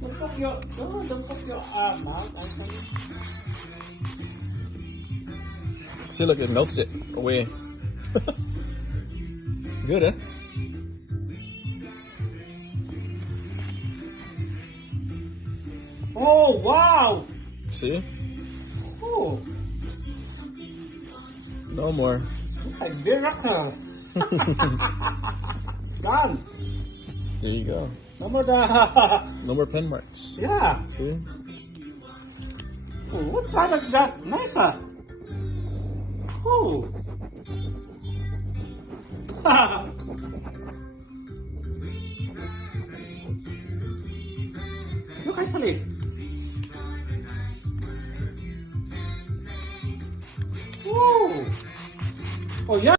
Don't put your mouth. See, look, it melts it away. Good, eh? Oh, wow! See? Oh, No more. like miracle. It's gone. There you go. No more No more pen marks. yeah. See? Oh, what product is that? Nice, huh? Oh. Look, actually.